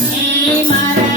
Hey, Mara.